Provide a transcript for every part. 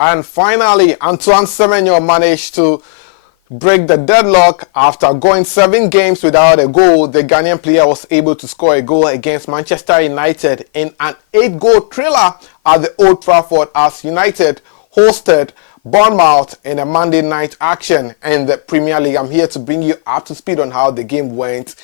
And finally, Antoine Semenyo managed to break the deadlock after going 7 games without a goal. The Ghanaian player was able to score a goal against Manchester United in an 8-goal thriller at the Old Trafford as United hosted Bournemouth in a Monday night action in the Premier League. I'm here to bring you up to speed on how the game went,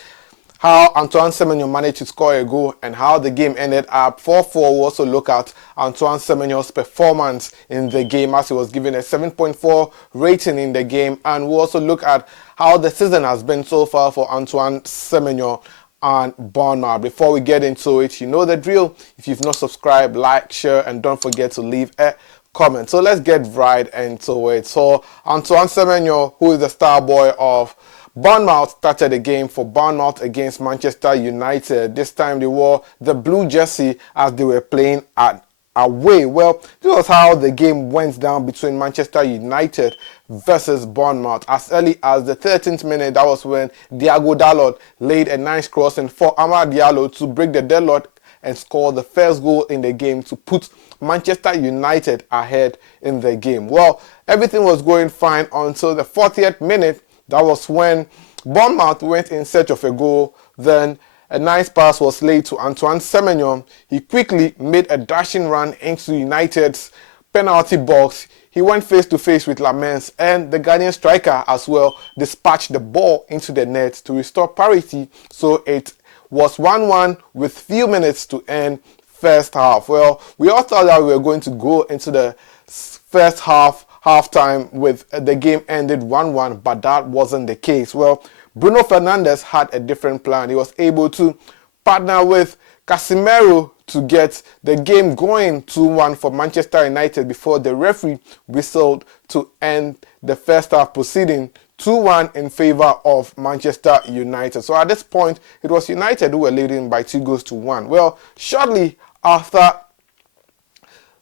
how Antoine Semenyo managed to score a goal, and how the game ended up 4-4. We'll also look at Antoine Semenyo's performance in the game as he was given a 7.4 rating in the game, and we'll also look at how the season has been so far for Antoine Semenyo and Bournemouth. Before we get into it, you know the drill. If you've not subscribed, like, share, and don't forget to leave a comment. So let's get right into it. So Antoine Semenyo, who is the star boy of Bournemouth, started the game for Bournemouth against Manchester United. This time they wore the blue jersey as they were playing at away. Well, this was how the game went down between Manchester United versus Bournemouth. As early as the 13th minute, that was when Diogo Dalot laid a nice crossing for Amad Diallo to break the deadlock and score the first goal in the game to put Manchester United ahead in the game. Well, everything was going fine until the 40th minute. That was when Bournemouth went in search of a goal. Then a nice pass was laid to Antoine Semenyo. He quickly made a dashing run into United's penalty box. He went face to face with Lamens, and the Ghanaian striker as well dispatched the ball into the net to restore parity. So it was 1-1 with few minutes to end first half. Well, we all thought that we were going to go into the first halftime with the game ended 1-1, but that wasn't the case. Well, Bruno Fernandes had a different plan. He was able to partner with Casemiro to get the game going 2-1 for Manchester United before the referee whistled to end the first half proceeding 2-1 in favor of Manchester United. So at this point, it was United who were leading by 2-1. Well, shortly after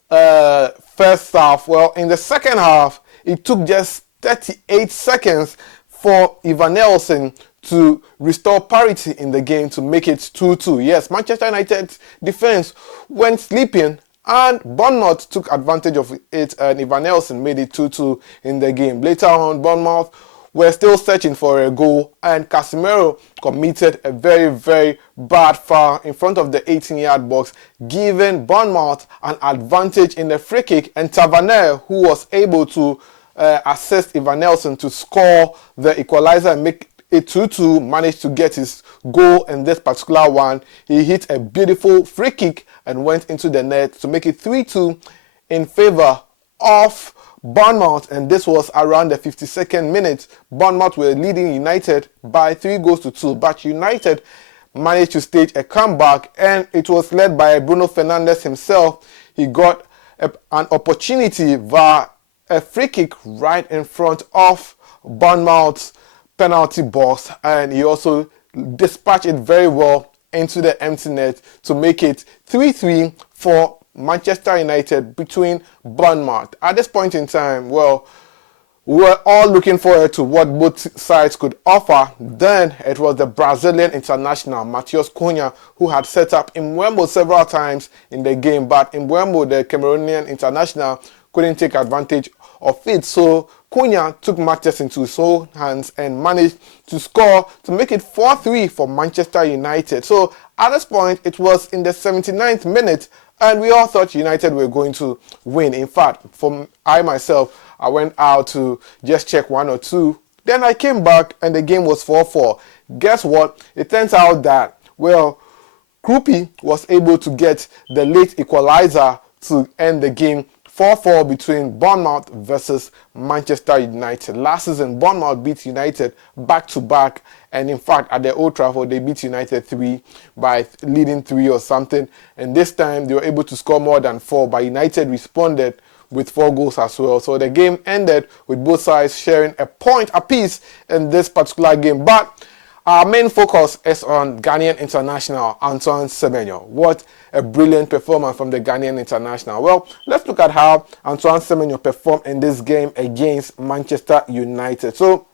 first half, well, in the second half, it took just 38 seconds for Ivan Nelson to restore parity in the game to make it 2-2. Yes, Manchester United's defense went sleeping and Bournemouth took advantage of it, and Ivan Nelson made it 2-2 in the game. Later on, Bournemouth were still searching for a goal, and Casemiro committed a very, very bad foul in front of the 18-yard box, giving Bournemouth an advantage in the free kick, and Tavernier, who was able to assist Ivan Nelson to score the equalizer and make it 2-2, managed to get his goal in this particular one. He hit a beautiful free kick and went into the net to make it 3-2 in favor of Bournemouth, and this was around the 52nd minute. Bournemouth were leading United by 3-2, but United managed to stage a comeback, and it was led by Bruno Fernandes himself. He got an opportunity via a free kick right in front of Bournemouth's penalty box, and he also dispatched it very well into the empty net to make it 3-3 for Manchester United between Bournemouth. At this point in time, well, we were all looking forward to what both sides could offer. Then it was the Brazilian international Matheus Cunha who had set up Mbeumo several times in the game, but Mbeumo, the Cameroonian international, couldn't take advantage of it. So Cunha took matters into his own hands and managed to score to make it 4-3 for Manchester United. So at this point, it was in the 79th minute, and we all thought United were going to win. In fact, I myself went out to just check 1 or 2. Then I came back and the game was 4-4. Guess what? It turns out that, well, Krupi was able to get the late equalizer to end the game 4-4 between Bournemouth versus Manchester United. Last season, Bournemouth beat United back-to-back, and in fact, at the Old Trafford, they beat United 3 by leading 3 or something. And this time, they were able to score more than 4, but United responded with 4 goals as well. So the game ended with both sides sharing a point apiece in this particular game. But our main focus is on Ghanaian international Antoine Semenyo. What a brilliant performance from the Ghanaian international. Well, let's look at how Antoine Semenyo performed in this game against Manchester United. So,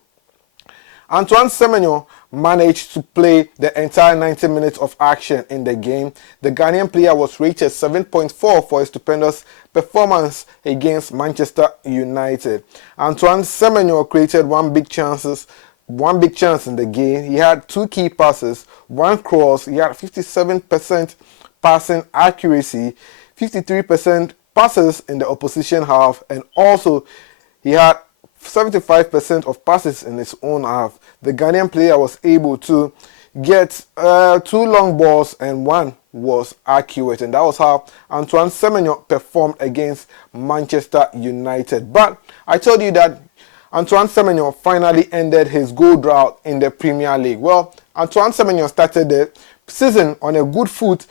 Antoine Semenyo managed to play the entire 90 minutes of action in the game. The Ghanaian player was rated 7.4 for his stupendous performance against Manchester United. Antoine Semenyo created one big chance in the game. He had two key passes, one cross. He had 57% passing accuracy, 53% passes in the opposition half, and also he had 75% of passes in his own half. The Ghanaian player was able to get two long balls and one was accurate, and that was how Antoine Semenyo performed against Manchester United. But I told you that Antoine Semenyo finally ended his goal drought in the Premier League. Well, Antoine Semenyo started the season on a good foot,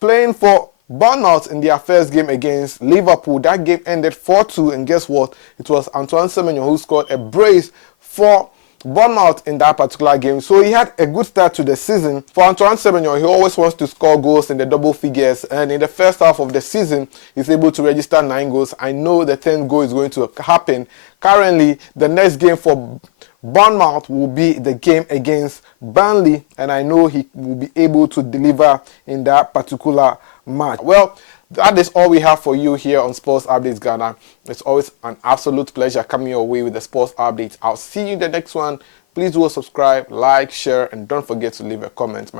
playing for Bournemouth in their first game against Liverpool. That game ended 4-2, and guess what? It was Antoine Semenyo who scored a brace for Bournemouth in that particular game. So he had a good start to the season. For Antoine Semenyo, he always wants to score goals in the double figures, and in the first half of the season, he's able to register 9 goals. I know the 10th goal is going to happen. Currently, the next game for Bournemouth will be the game against Burnley, and I know he will be able to deliver in that particular match. Well, that is all we have for you here on Sports Updates Ghana. It's always an absolute pleasure coming your way with the sports updates. I'll see you in the next one. Please do subscribe, like, share, and don't forget to leave a comment.